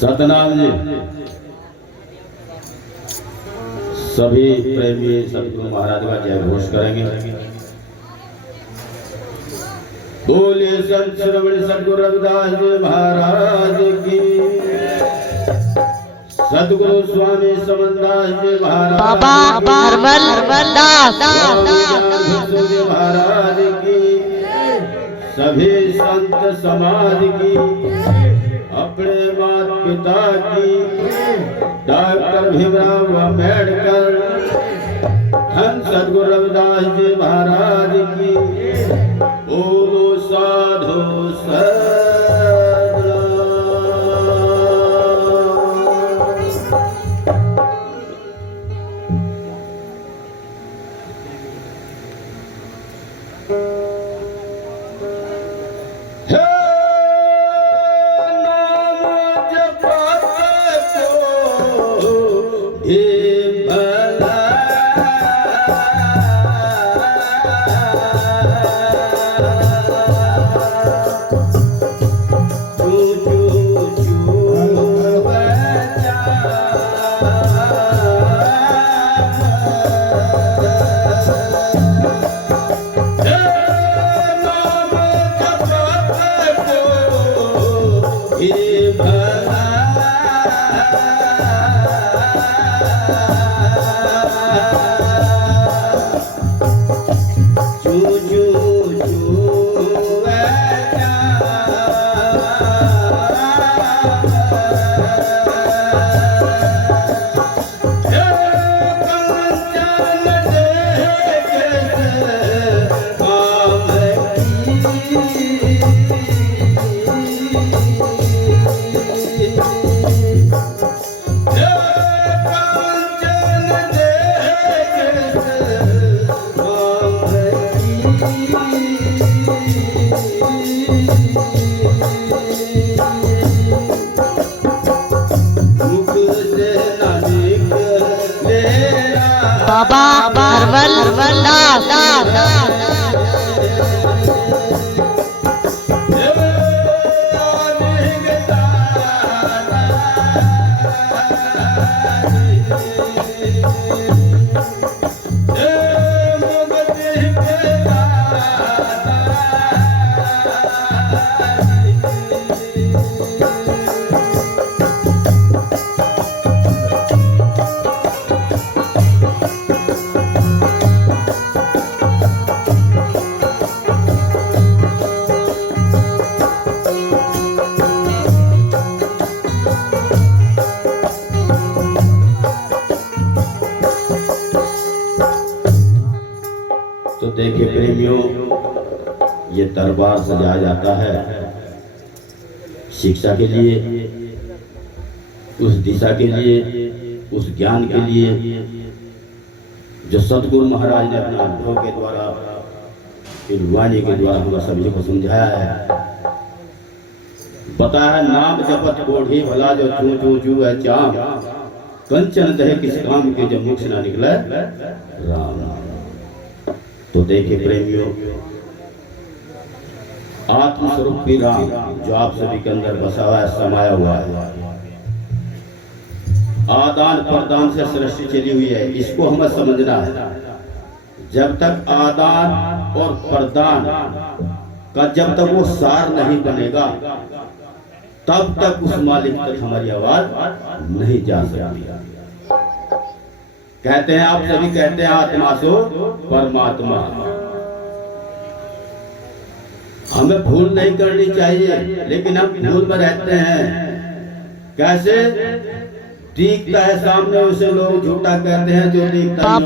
सतनाम जी सभी प्रेमी सतगुरु महाराज का जय घोष करेंगे। बोलिए संत श्रवण सतगुरु रविदास जी महाराज की, सतगुरु स्वामी समनदास जी महाराज बाबा हरवल दास जी महाराज की, सभी संत समाज की, अपने माता पिता की, डॉक्टर भीमराव अम्बेडकर, धन सतगुरु रविदास जी महाराज की। बोलो साधु सद्गुरु। बाबा हरवल दास तो देखिए प्रेमियों, ये दरबार सजाया जाता है शिक्षा के लिए, उस दिशा के लिए, उस ज्ञान के लिए जो सतगुरु महाराज ने अपना अनुभव के द्वारा, वाणी के द्वारा हम सभी को समझाया है। बताया नाम जपत कोढ़ी भला जो चू चू चू है चाम, कंचन दहे किस काम के जब मुख से ना निकले राम। तो देखिए प्रेमियों, आत्मस्वरूपी राम जो आप सभी के अंदर बसा हुआ है, समाया हुआ है, आदान प्रदान से सृष्टि चली हुई है, इसको हमें समझना है। जब तक आदान और प्रदान का जब तक वो सार नहीं बनेगा, तब तक उस मालिक तक हमारी आवाज नहीं जा सकती। कहते हैं, आप सभी कहते हैं आत्मा सो परमात्मा। हमें भूल नहीं करनी चाहिए, लेकिन हम भूल में रहते हैं। कैसे? दिखता है सामने उसे लोग झूठा कहते हैं, जो दिखता है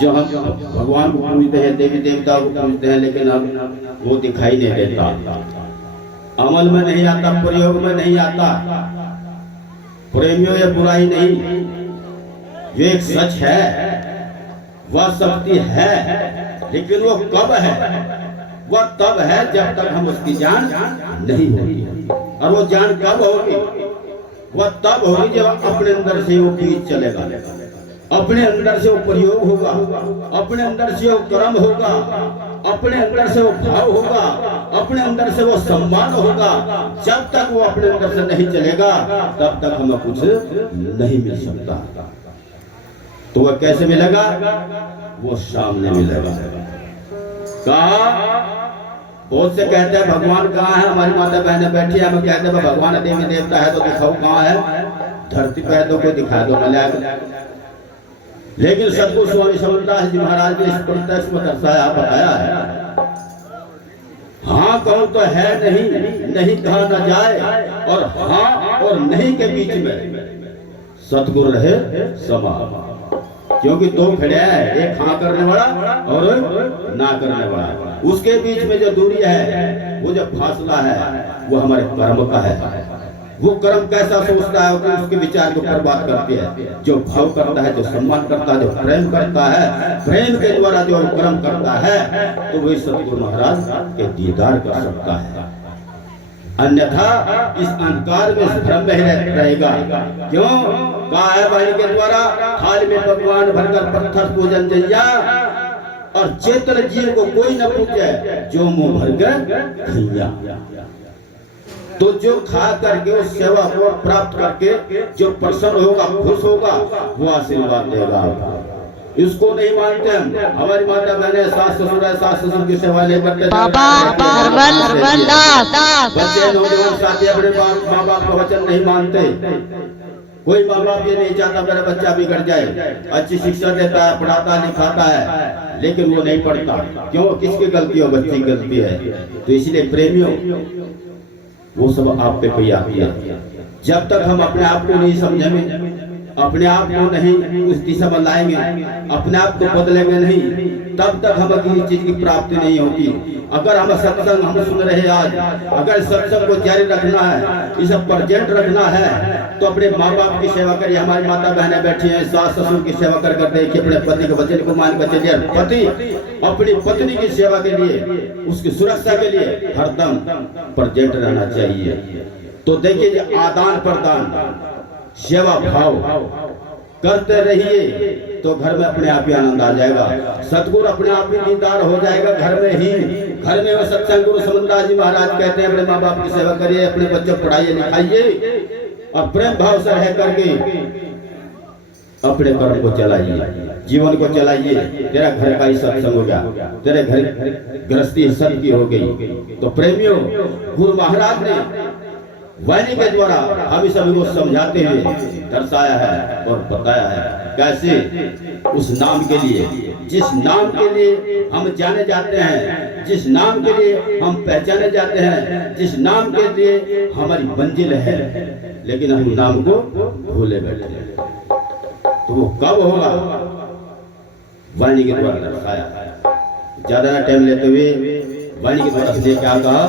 जो हम भगवान को पूजते हैं, देवी देवता को पूजते हैं, लेकिन हम वो दिखाई नहीं देता, अमल में नहीं आता, प्रयोग में नहीं आता। प्रेमियों, ये बुराई नहीं, ये एक सच है, वह शक्ति है, लेकिन वो कब है? वह तब है जब तक हम उसकी जान नहीं होगी। और वो जान कब होगी? वह तब होगी जब अपने अंदर से वो बीज चलेगा, अपने अंदर से वो प्रयोग होगा, अपने अंदर से वो कर्म होगा, अपने अंदर से वो भाव होगा, अपने अंदर से वो सम्मान होगा, जब तक वो अपने अंदर से नहीं चलेगा तब तक हमें कुछ नहीं मिल सकता। तो वह कैसे मिलेगा? वो सामने मिलेगा। कहा बहुत से कहते हैं भगवान कहाँ है, हमारी माता बहनें बैठी है, हमें कहते हैं भगवान देवी देवता है तो दिखाओ कहाँ है, धरती पे है तो कोई दिखा दो मिलेगा। लेकिन सतगुरु स्वामी समरदास जी महाराज ने इस प्रत्यक्ष में दर्शाया, बताया है, हाँ कहूं तो है नहीं, नहीं कहा न जाए, और हाँ और नहीं के बीच में सतगुरु रहे समा। क्योंकि दो खड़े हैं, एक हाँ करने वाला और ना करने वाला। उसके बीच में जो दूरी है, वो जो फासला है, वो हमारे कर्म का है। वो कर्म कैसा सोचता है, उसके विचार के ऊपर बात करती है। जो भाव करता है, जो सम्मान करता है, जो प्रेम करता है, प्रेम के द्वारा जो कर्म करता है, तो वही सतगुरु महाराज के दीदार कर सकता है। अन्यथा इस अंधकार में, इस भ्रम में ही रहेगा। क्यों? कहा है वाणी के द्वारा, थाल में भगवान भरकर पत्थर पूजन जैया, और चेतन जीव को कोई न पूजे, जो मुंह भरकर खैया। तो जो खा करके उस सेवा को प्राप्त करके जो प्रसन्न होगा, खुश होगा, वो आशीर्वाद देगा। इसको नहीं मानते हम। हमारी माता बहने सास ससुर है, सास ससुर की सेवा नहीं करते। बच्चे नौजवान साथी अपने माँ बाप का वचन नहीं मानते। कोई माँ बाप ये नहीं चाहता मेरा बच्चा बिगड़ जाए, अच्छी शिक्षा देता है, पढ़ाता लिखाता है, लेकिन वो नहीं पढ़ता। क्यों? किसकी गलती हो? बच्चे की गलती है। तो इसलिए प्रेमियों, वो सब आप पे कोई आती है। जब तक हम अपने आप को नहीं समझेंगे, अपने आप को नहीं उस दिशा में लाएंगे, अपने आप को बदलेंगे नहीं, तब तक हमें किसी चीज की प्राप्ति नहीं होती। अगर हम सत्संग हम सुन रहे आज, अगर सत्संग को जारी रखना है, इसे प्रेजेंट रखना है, तो अपने माँ बाप की सेवा करिए। हमारी माता बहनें बैठी हैं, सास ससुर की सेवा कर देखिए, अपने पति के वचन को मान कर चलिए। पति अपनी पत्नी की सेवा के लिए, उसकी सुरक्षा के लिए हरदम प्रेजेंट रहना चाहिए। तो देखिए, आदान प्रदान, सेवा भाव करते रहिए, तो घर में अपने आप ही आनंद आ जाएगा। सतगुरु अपने आप ही दीदार हो जाएगा घर में ही। घर में वो सत्संग गुरु समरदास जी महाराज कहते हैं, अपने माँ बाप की सेवा करिए, अपने बच्चों को पढ़ाइए लिखाइए, और प्रेम भाव से रह करके अपने कर्म को चलाइए, जीवन को चलाइए। तेरा घर का ही सत्संग हो गया, तेरे घर गृहस्थी सत्य की हो गई। तो प्रेमियों, गुरु महाराज ने वाणी के द्वारा हम सभी को समझाते हुए दर्शाया है और बताया है, कैसे उस नाम के लिए, जिस नाम के लिए हम जाने जाते हैं, जिस नाम के लिए हम पहचाने जाते हैं, जिस नाम के लिए हमारी मंजिल है, लेकिन हम नाम को भूले बैठे हैं। तो वो कब होगा? वाणी के द्वारा दर्शाया है। ज्यादा ना टाइम लेते हुए वाणी के द्वारा से क्या कहा?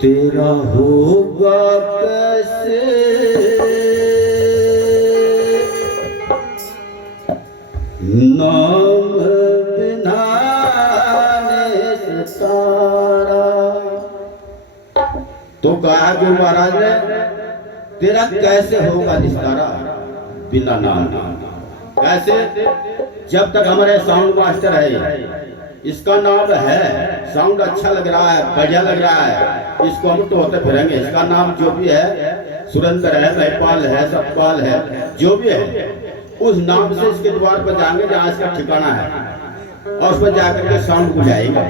तेरा होगा कैसे नाम बिना सारा। तो कहा गुरु महाराज ने, तेरा कैसे होगा निस्तारा बिना नाम? कैसे? जब तक हमारे साउंड मास्टर है, इसका नाम है, साउंड अच्छा लग रहा है, बढ़िया लग रहा है, इसको हम तो होते फिरेंगे। इसका नाम जो भी है, सुरेंद्र है, महिपाल है, सतपाल है, जो भी है, उस नाम से इसके द्वार पर जाएंगे जहाँ इसका ठिकाना है, और उस पर जाकर के साउंड बुझाएगा।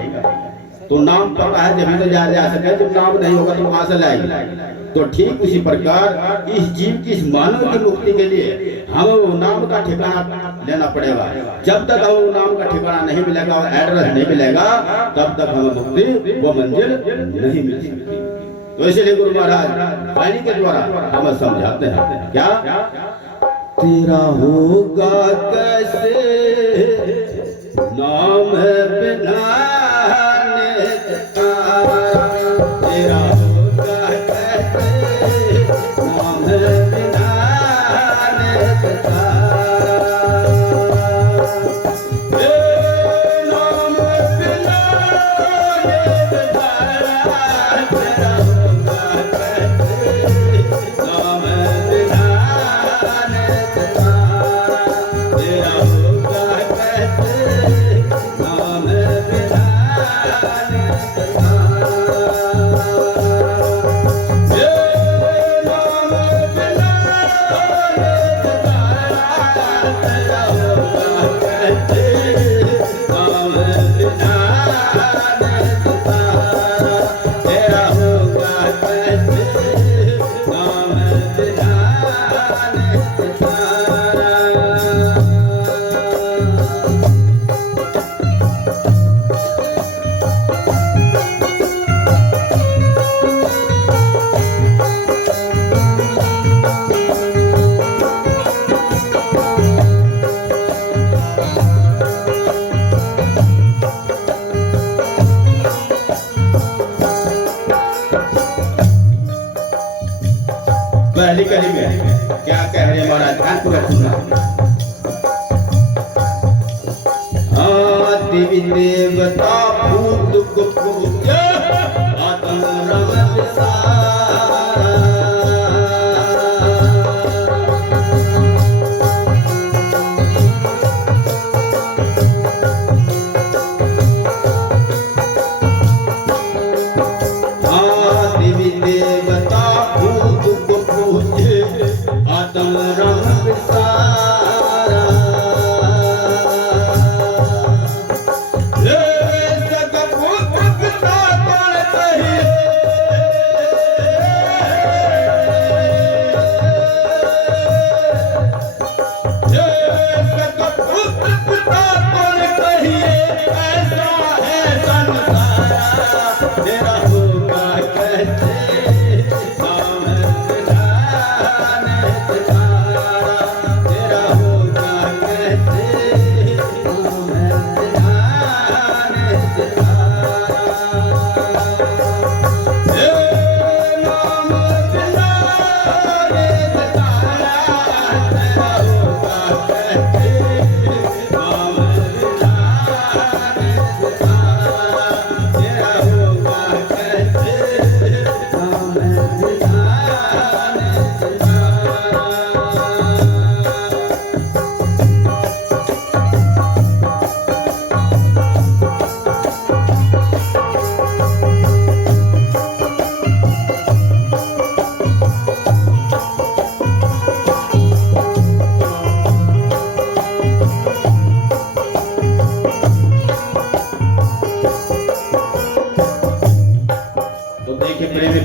तो नाम पता है जब तो जा सके, जब नाम नहीं होगा तो कहाँ से लाएंगे? तो ठीक उसी प्रकार इस जीव की, इस मानव की मुक्ति के लिए हमें वो नाम का ठिकाना लेना पड़ेगा। जब तक हमें वो नाम का ठिकाना नहीं मिलेगा और एड्रेस नहीं मिलेगा, तब तक हमें मुक्ति, वो मंजिल नहीं मिल सकती। तो इसलिए गुरु महाराज वाणी के द्वारा हमें समझाते हैं, क्या? तेरा होगा कैसे नाम बिना तेरा होगा कैसे नाम बिना नाम बिना पहली कड़ी में क्या कह रहे हैं महाराज, ध्यान पूर्वक सुनना। देवी देवता भूत को पूज्य आत्म रमण सारा। देवी देवता भूत को पूज्य आत्म रमण सारा।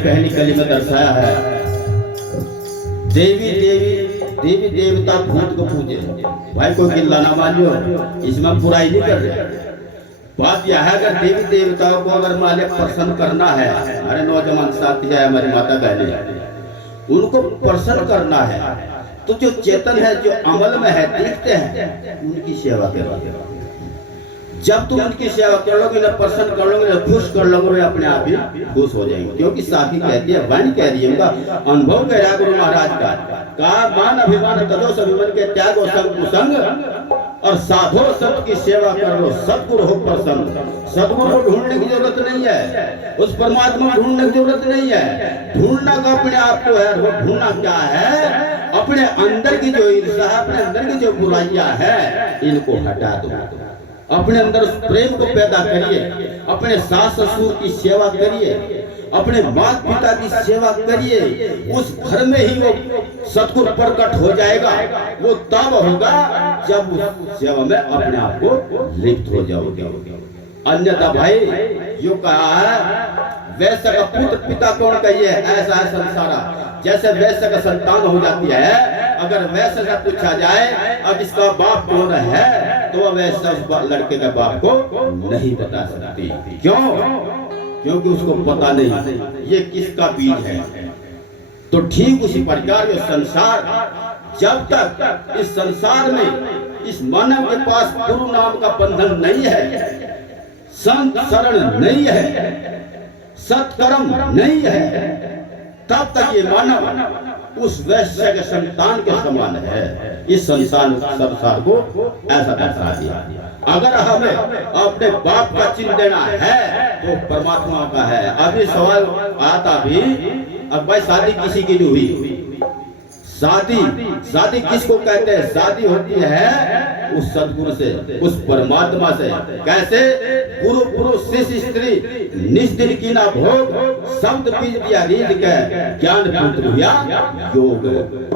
पहली कली में दर्शाया है देवी देवता भूत को पूजे। भाई को गिल्लाना मानियो, इसमें बुराई नहीं कर रहे। बात यह है अगर देवी देवताओं को अगर माले प्रसन्न करना है, अरे नौजवान साथी है, हमारी माता बहने, उनको प्रसन्न करना है तो जो चेतन है, जो अमल में है, देखते हैं उनकी सेवा करो। जब तुम उनकी सेवा कर लोगे, ना प्रसन्न कर लोगे, ना खुश कर लोगे, अपने आप ही खुश हो जाएंगे। क्योंकि साथी कहती है, वाणी कह रही है, उनका अनुभव कह रहा है गुरु महाराज का मान अभिमान तजोस अभिमान के त्याग और संग कुसंग और साधो सत की सेवा कर लो, सतगुरु हो प्रसन्न। सतगुरु को ढूंढने की जरूरत नहीं है, उस परमात्मा को ढूंढने की जरूरत नहीं है। ढूंढना का अपने आप को है। वो ढूंढना क्या है? अपने अंदर की जो ईर्ष्या है, अपने अंदर की जो बुराइयां है, इनको हटा दो। अपने अंदर उस प्रेम को पैदा करिए, अपने सास ससुर की सेवा करिए, अपने माता पिता की सेवा करिए। उस घर में ही वो सतगुरु प्रकट हो जाएगा। वो तब होगा जब उस सेवा में अपने आप को लिप्त हो जाओगे। अन्यथा भाई यो कहा है, वैश्य का पुत्र पिता कौन कहिए, ऐसा है संसारा। जैसे वैश्य का संतान हो जाती है, अगर वैश्य से पूछा जाए अब इसका बाप कौन है, तो वह वैश्य उस लड़के के बाप को नहीं बता सकती। क्यों? क्योंकि उसको पता नहीं ये किसका बीज है। तो ठीक उसी प्रकार ये संसार, जब तक इस संसार में इस मानव के पास गुरु नाम का बंधन नहीं है, संत शरण नहीं है, सत्कर्म नहीं है, तब तक ये मानव उस वैश्य के संतान के समान है। इस संसार को ऐसा दर्शा दिया। अगर हमें अपने बाप का चिन्ह देना है तो परमात्मा का है। अभी सवाल आता भी, अब भाई शादी किसी की नहीं हुई, शादी शादी किसको कहते हैं? शादी होती है उस सदगुरु से, उस परमात्मा से। कैसे? गुरु पुरुष शिष्य स्त्री निस्दिन की ना भोग, शब्द बीज दिया रीत के, ज्ञान पुत्र हुआ योग।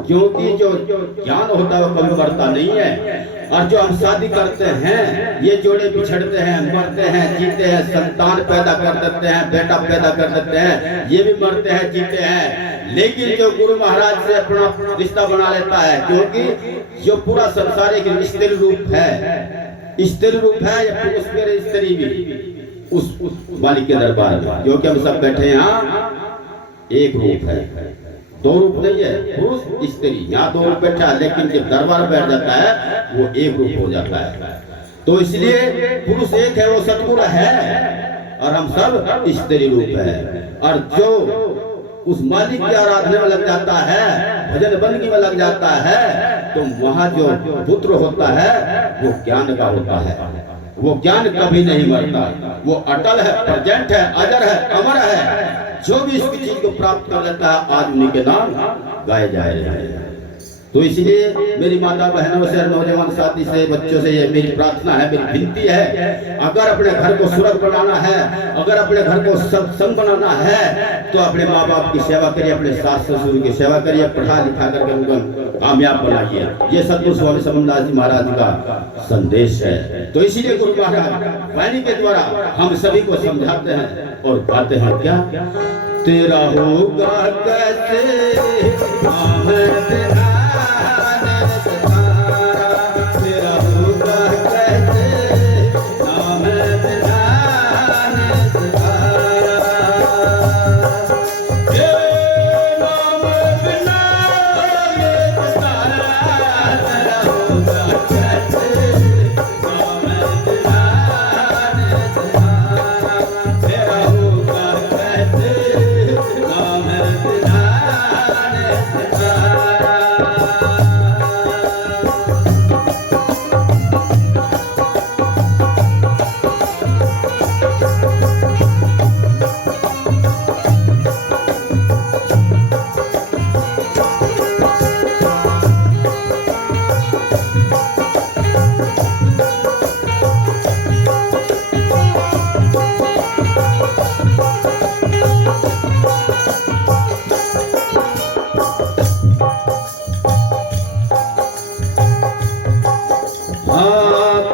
क्योंकि जो ज्ञान होता है वो कभी मरता नहीं है। और जो हम शादी करते हैं, ये जोड़े बिछड़ते हैं, मरते हैं, जीते हैं, संतान पैदा कर देते हैं, बेटा पैदा कर देते हैं, ये भी मरते हैं, जीते हैं। लेकिन जो गुरु महाराज से अपना रिश्ता बना लेता है, क्योंकि जो पूरा संसार एक स्त्री रूप है, स्त्री रूप है या पुरुष मेरे स्त्री भी उस मालिक के दरबार में, क्योंकि हम सब बैठे यहाँ एक रूप है, दो रूप नहीं है, पुरुष स्त्री, यहाँ दो रूप बैठा है, लेकिन जब दरबार बैठ जाता है वो एक रूप हो जाता है। तो इसलिए पुरुष एक है, वो सतगुरु है, और हम सब स्त्री रूप है। और जो उस मालिक की आराधना में लग जाता है, भजन बंदगी में लग जाता है, तो वहां जो पुत्र होता है वो ज्ञान का होता है। वो ज्ञान कभी नहीं मरता, वो अटल है, प्रेजेंट है, अजर है, अमर है। जो भी इसकी चीज को प्राप्त कर लेता है, आज उन्हीं के नाम गाए जा रहे हैं। तो इसलिए मेरी माता बहनों से, नौजवान साथी से, बच्चों से ये मेरी प्रार्थना है, मेरी विनती है, अगर अपने घर को सुरग बनाना है, अगर अपने घर को सत्संग बनाना है, तो अपने माँ बाप की सेवा करिए, अपने सास ससुर की सेवा करिए, पढ़ा लिखा करके उनको कामयाब बनाइए। ये सतगुरु स्वामी समनदास जी महाराज का संदेश है। तो इसीलिए गुरु महाराज वाणी के द्वारा हम सभी को समझाते हैं और बातें हैं क्या? तेरा होगा कैसे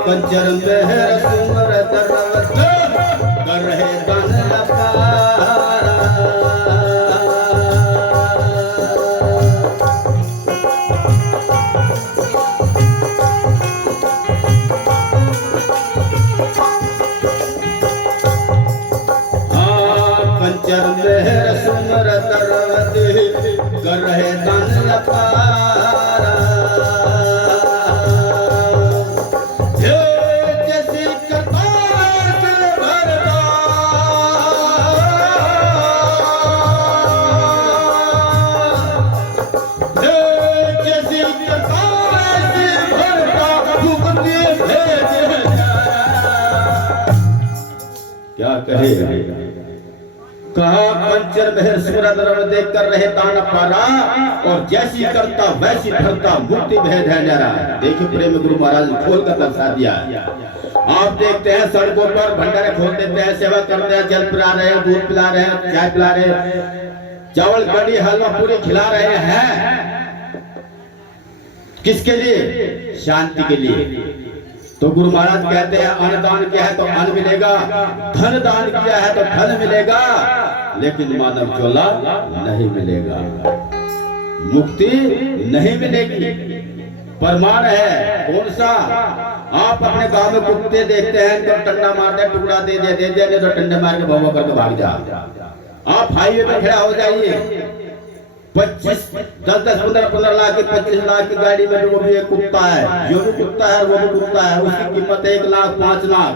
कंचर मेहर सुमर दरवत कर रहे तन अपारा। कंचर मेहर सुमर दरवत कर रहे तन अपारा। क्या कहे कहा पंचर मेहर सूरत रव देख कर रहे तान पारा, और जैसी करता वैसी भरता मुक्ति भेद है जरा। देखिए प्रेम गुरु महाराज ने खोल कर दर्शा दिया। आप देखते हैं सड़कों पर भंडारे खोल देते हैं, सेवा करते हैं, जल पिला रहे हैं, दूध पिला रहे हैं, चाय पिला रहे हैं, चावल कड़ी हलवा पूरी खिला रहे हैं। किसके लिए? शांति के लिए। तो गुरु महाराज कहते हैं अन्न दान किया है तो अन्न मिलेगा, धन दान किया है तो धन मिलेगा, लेकिन मानव चोला नहीं मिलेगा, मुक्ति नहीं मिलेगी। प्रमाण है कौन सा? आप अपने गांव में कुत्ते देखते हैं तो टंडा मारते हैं, टुकड़ा दे दे नहीं तो टंडे मार के भौं करके भाग जा। आप हाईवे पे खड़ा हो जाइए, 25 10 15 लाख की 25 लाख की गाड़ी में वो भी एक कुत्ता है, जो भी कुत्ता है वो भी कुत्ता है, उसकी कीमत 1 लाख 5 लाख।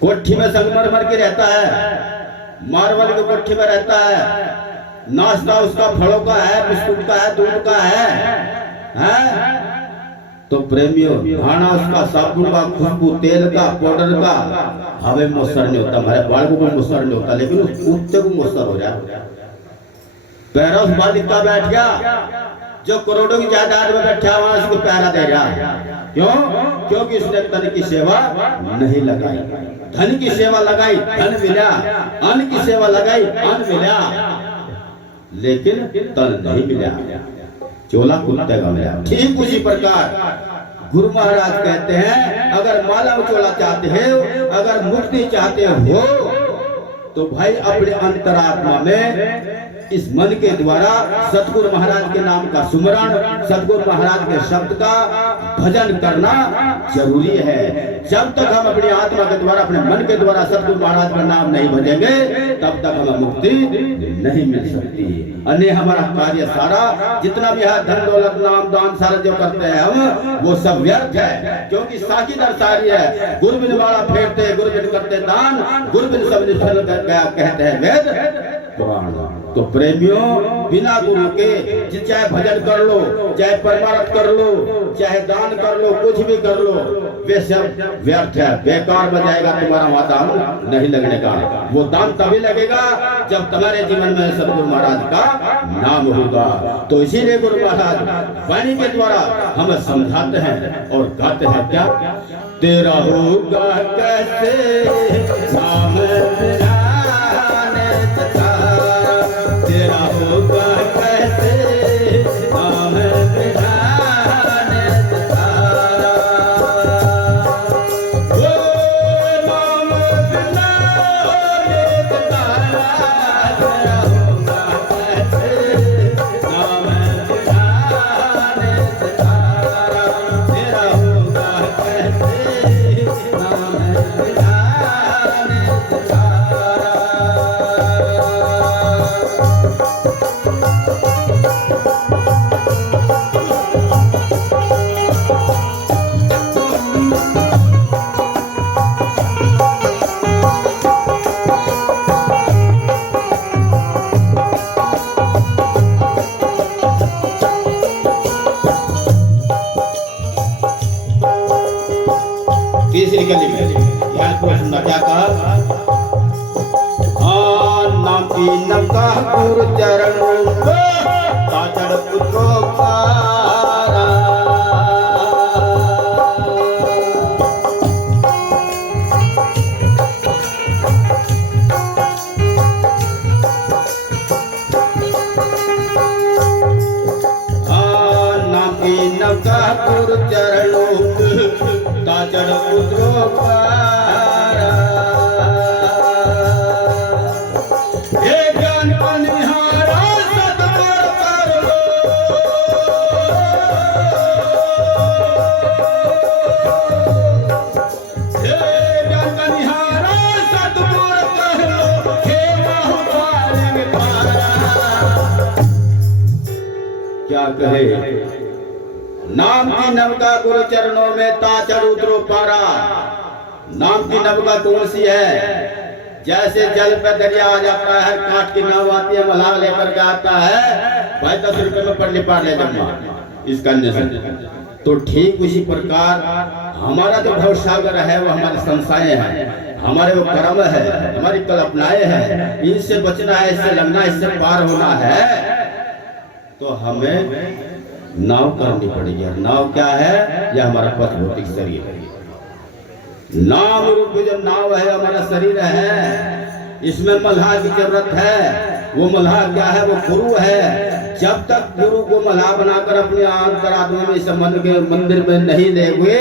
कोठी में संगमरमर के रहता है, मार्बल की कोठी में रहता है, नाश्ता उसका फलों का है, बिस्कुट का है, दूध का है? तो प्रेमियों खाना उसका साबुन का, खुशबू, तेल का, पाउडर का, हमें मुसर नहीं होता, हमारे बाल को मुसर नहीं होता, लेकिन उस कुत्ते को मुसर हो जाता। पैरों बालिक का बैठ गया, जो करोड़ों की जायदाद में बैठा हुआ उसको प्यारा दे रहा है। क्यों? क्योंकि उसने तन की सेवा नहीं लगाई। धन की सेवा लगाई, धन मिला। अन्न की सेवा लगाई, अन्न मिला, लेकिन तन नहीं मिला, चोला कुत्ते का मिला। ठीक उसी प्रकार गुरु महाराज कहते हैं, अगर माला चोला चाहते हो, अगर मुक्ति चाहते हो, तो भाई अपने अंतरात्मा में इस मन के द्वारा सतगुरु महाराज के नाम का सुमरण, सतगुरु महाराज के शब्द का भजन करना जरूरी है। जब तक हम अपनी आत्मा के द्वारा, अपने मन के द्वारा सतगुरु महाराज का नाम नहीं भजेंगे, तब तक हमें मुक्ति नहीं मिल सकती। अन्य हमारा कार्य सारा जितना भी है, धन दौलत नाम दान सारा जो करते हैं हम, वो सब व्यर्थ है। क्योंकि साकी दरसारी है, गुरु बिन वाला फेरते, गुरु बिन करते दान, गुरु बिन सब निष्फल कहते हैं वेद पुराण। तो प्रेमियों, बिना गुरु के चाहे भजन कर लो, चाहे परमार्थ कर लो, चाहे दान कर लो, कुछ भी कर लो, वे सब व्यर्थ है, बेकार बजाएगा। तुम्हारा वहां दान नहीं लगने का। वो दान तभी लगेगा जब तुम्हारे जीवन में सतगुरु महाराज का नाम होगा। तो इसीलिए गुरु महाराज वाणी के द्वारा हमें समझाते हैं और गाते हैं क्या? तेरा होगा कैसे नाम तेरा होगा कैसे नाम विधान तारा, वो नाम विधान तारा। तेरा होगा कैसे नाम विधान तारा, तेरा होगा कैसे नाम विधान तारा। तीसरी कली में ध्यान पूर्वक सुनना क्या कहा? नाम की नका गुरु चरणों ताचड़ पुत्रो पारा। नाम की नका गुरु चरणों ताचड़ पुत्रो पारा। हे ज्ञान पनिहारा सतगुरु कर लो, हे ज्ञान पनिहारा सतगुरु कर लो, हे बाहुपालिक पारा। क्या कहे? नाम की नवका गुरु चरणों में ताचड़ उतरो पारा। नाम की नवका तुलसी है, जैसे जल पे दरिया आ जाता है, काट की नाव आती है, मल्हार लेकर के आता है, भाई 10 रुपए में पढ़ने पार ले जमा इस कन्या से। तो ठीक उसी प्रकार हमारा जो भवसागर है, वो हमारे संस्थाएं हैं, हमारे वो कर्म है, हमारी कल्पनाएं हैं, इनसे बचना है, इससे लगना, इससे पार होना है, तो हमें नाव करनी पड़ेगी। नाव क्या है? यह हमारा पथ भौतिक शरीर है। नाम रूप जो नाव है हमारा शरीर है, इसमें मल्हार की जरूरत है। वो मल्हार क्या है? वो गुरु है। जब तक गुरु को मल्हार बनाकर अपने अंतरात्मा में इस मंदिर में नहीं ले हुए,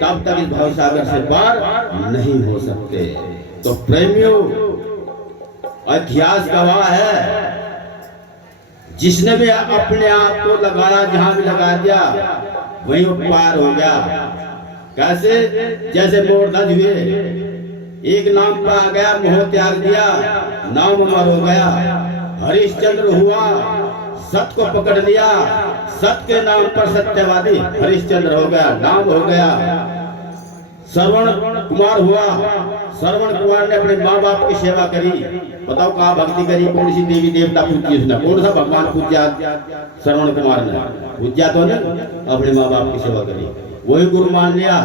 तब तक इस भवसागर से पार नहीं हो सकते। तो प्रेमियों, इतिहास गवाह है, जिसने भी अपने आप को लगाया, जहां भी लगा दिया, वही पार हो गया। कैसे? जैसे मोरध्वज हुए, एक नाम पर आ गया, मोह त्याग दिया, नाम अमर हो गया। हरिश्चंद्र हुआ, सत को पकड़ लिया, सत के नाम पर सत्यवादी हरिश्चंद्र हो गया, नाम हो गया। श्रवण कुमार हुआ, श्रवण कुमार ने अपने माँ बाप की सेवा करी। बताओ कहाँ भक्ति करी, कौन सी देवी देवता पूजी उसने, कौन सा भगवान पूजा? श्रवण कुमार ने पूजा तो नहीं, अपने माँ बाप की सेवा करी, वही गुरु मान लिया,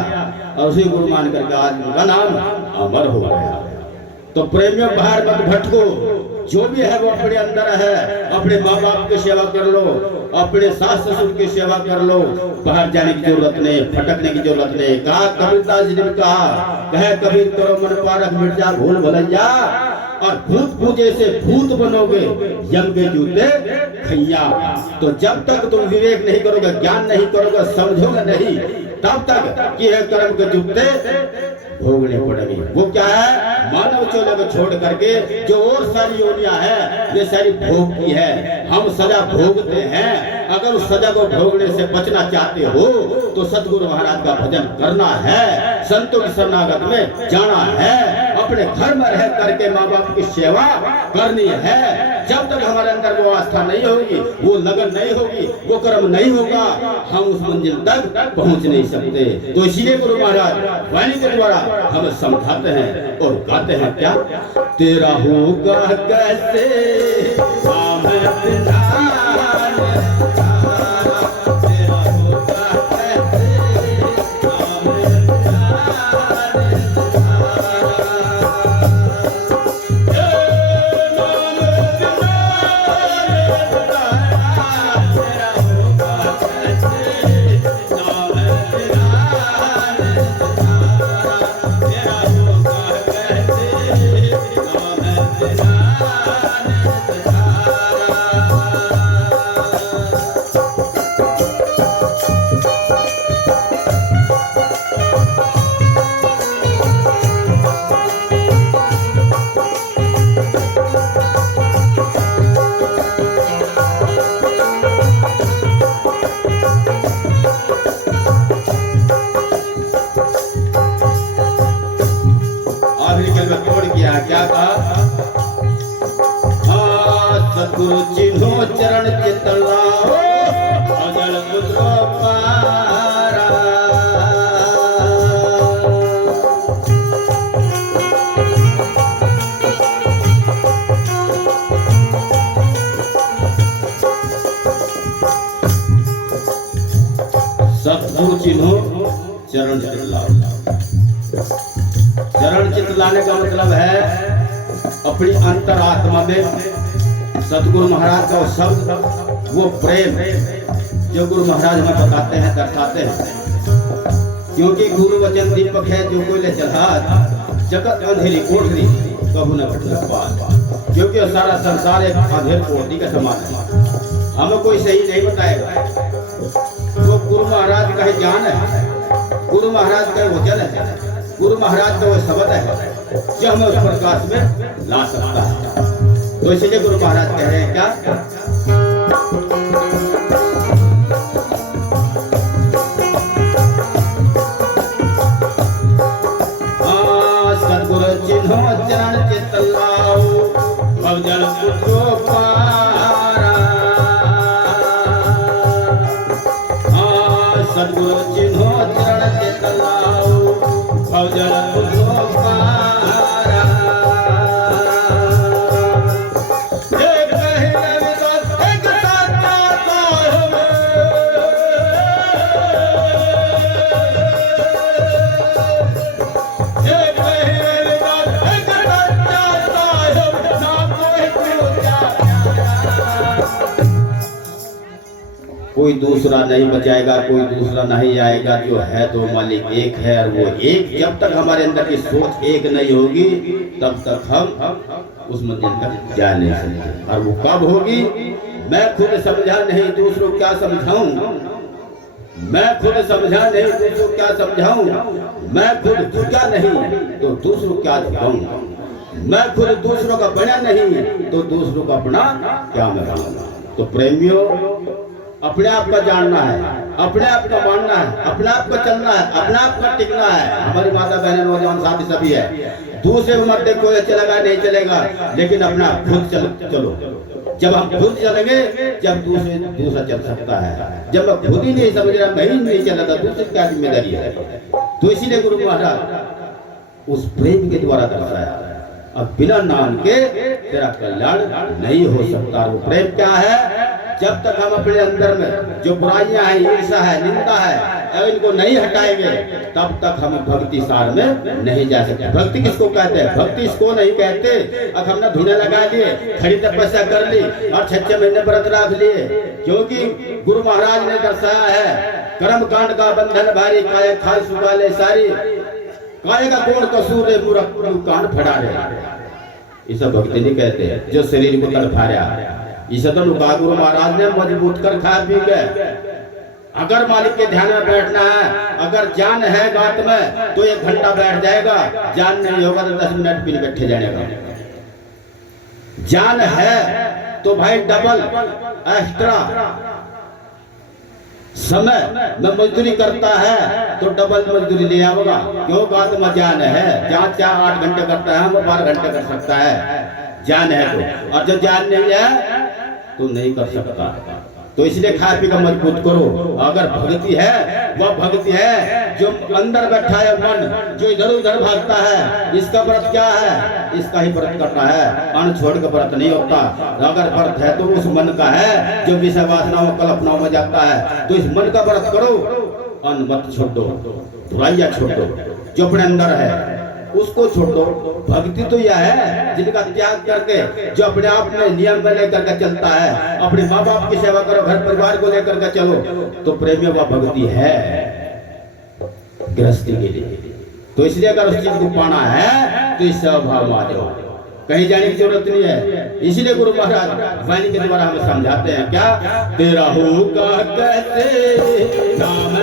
और उसी गुरु मान करके आज उनका नाम अमर हो गया। तो प्रेमियों, बाहर मत भटको, जो भी है वो अपने अंदर है। अपने माँ बाप की सेवा कर लो, अपने सास ससुर की सेवा कर लो, बाहर जाने की जरूरत नहीं, भटकने की जरूरत नहीं। कहा कबीरदास जी ने कहा, कहे कबीर करो मन पारक मिट जा भूल भुलैया, और भूत पूजे से भूत बनोगे यम के जूते खैया। तो जब तक तुम विवेक नहीं करोगे, ज्ञान नहीं करोगे, समझोगे नहीं, तब तक कि है कर्म के जूते भोगने पड़ेगी। वो क्या है? मानव चोलों को छोड़ करके जो और सारी योनियां है ये सारी भोग की है। हम सजा भोगते हैं। अगर उस सजा को भोगने से बचना चाहते हो तो सतगुरु महाराज का भजन करना है, संतों की शरणागत में जाना है, अपने घर में रह करके माँ बाप की सेवा करनी है। जब तक हमारे अंदर वो आस्था नहीं होगी, वो लगन नहीं होगी, वो कर्म नहीं होगा, हम उस मंजिल तक पहुंच नहीं सकते। तो इसीलिए गुरु महाराज वाणी के द्वारा हमें समझाते हैं और गाते हैं क्या? तेरा होगा कैसे क्या कहा? सतगुरु चिन्हो चरण चित लाओ अजल पुत्रो पारा। सतगुरु चिन्हो चरण चित लाओ। चरण चित लाने का मतलब है अपनी अंतरात्मा में सतगुरु महाराज का शब्द, वो प्रेम जो गुरु महाराज हमें बताते हैं, दर्शाते हैं। क्योंकि गुरु वचन दीपक है जो कोई ले चला जगत अंधेरी कोठरी कबू न भटके पास। क्योंकि सारा संसार एक अंधेर कोठरी का समान है, हमें कोई सही नहीं बताएगा। वो गुरु महाराज का ही ज्ञान है, गुरु महाराज का वचन है, गुरु महाराज का वो शब्द है जो हमें उस प्रकाश में ला सकता है। तो इसलिए गुरु महाराज कह रहे हैं क्या? सतगुरु चिन्हो चरण चित लाओ भवजल पुत्रो पारा। सतगुरु चिन्हो चरण चित लाओ भवजल पुत्रो पारा। कोई दूसरा नहीं बचाएगा, कोई दूसरा नहीं आएगा, जो है तो मालिक एक है। और वो एक जब तक हमारे अंदर की सोच एक नहीं होगी तब तक हम उस मंजिल तक जा नहीं सकते। और वो कब होगी? मैं खुद समझा नहीं दूसरों क्या समझाऊं, मैं खुद समझा नहीं दूसरों क्या समझाऊं, मैं खुद झुका नहीं तो दूसरों क्या झुकाऊं, मैं खुद दूसरों का बना नहीं तो दूसरों का अपना क्या मैं बनाऊंगा। तो प्रेमियों, अपने आप का जानना है, अपने आप का मानना है, अपने आप का चलना है, अपने आप का टिकना है। हमारी माता बहन नौजवान साथी सभी है, दूसरे को मत देखो चलेगा नहीं चलेगा, लेकिन अपना खुद चलो। जब हम खुद चलेंगे जब दूसरा चल सकता है। जब मैं खुद ही नहीं समझ रहा, मैं ही नहीं चला था, दूसरी क्या जिम्मेदारी है? तो इसीलिए गुरु महाराज उस प्रेम के द्वारा दर्शाया, अब बिना नाम के तेरा कल्याण नहीं हो सकता। वो प्रेम क्या है? जब तक हम अपने अंदर में जो बुराइयां हैं, ईर्ष्या है, निंदा है, इनको नहीं हटाएंगे तब तक हम भक्ति सार में नहीं जा सकते। भक्ति किसको कहते हैं? भक्ति इसको नहीं कहते अब हमने धुने लगा लिए, खड़ी तपस्या कर ली और 6 महीने व्रत रख लिए, क्योंकि गुरु महाराज ने दर्शाया है कर्म कांड का बंधन भारी, काय खाल सुगाले सारी, काय का कोण कसूर है मूर्ख कान फड़ा रहे। इसे भक्ति नहीं कहते जो शरीर को तड़फा रहा। इसे तो गुरु महाराज ने मजबूत कर खा पी गए। अगर मालिक के ध्यान में बैठना है, अगर जान है बात में तो 1 घंटा बैठ जाएगा, जान नहीं होगा तो 10 मिनट भी बैठे जाएगा। जान है तो भाई डबल एक्स्ट्रा समय में मजदूरी करता है तो डबल मजदूरी ले आएगा। क्यों? बात में जान है। जहाँ 8 घंटे करता है वो 12 घंटे कर सकता है, जान है तो। और जो जान नहीं है तो नहीं कर सकता। तो इसलिए खा पी का मजबूत करो। अगर भक्ति है, वह भक्ति है जो अंदर बैठा है मन, जो इधर उधर भागता है। इसका व्रत क्या है? इसका ही व्रत करना है, अन्न छोड़ के व्रत नहीं होता। अगर व्रत है तो उस मन का है जो विषय वासनाओं कल्पनाओं में जाता है, तो इस मन का व्रत करो। अन्न मत छोड़ दो, बुराइयां छोड़ दो, जो अपने अंदर है उसको छोड़ दो। भक्ति तो यह है जिनका त्याग करके, जो अपने आप में नियम में लेकर के चलता है, अपने माँ बाप की सेवा करो, घर परिवार को लेकर के चलो, तो प्रेमी वह भक्ति है गृहस्थी के लिए। तो इसलिए अगर उस चीज को पाना है तो इससे अभाव मान जाओ, कहीं जाने की जरूरत नहीं है। इसीलिए गुरु महाराज वाणी के द्वारा हमें समझाते हैं क्या? तेरा होगा कैसे नाम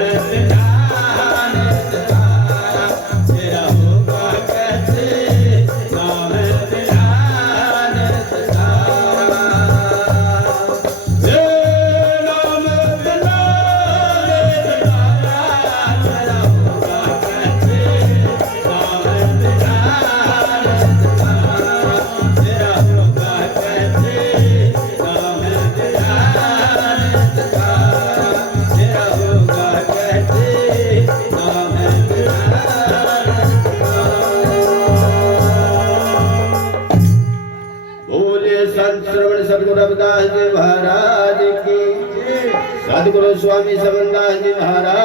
सदगुरु स्वामी समनदास जी महाराज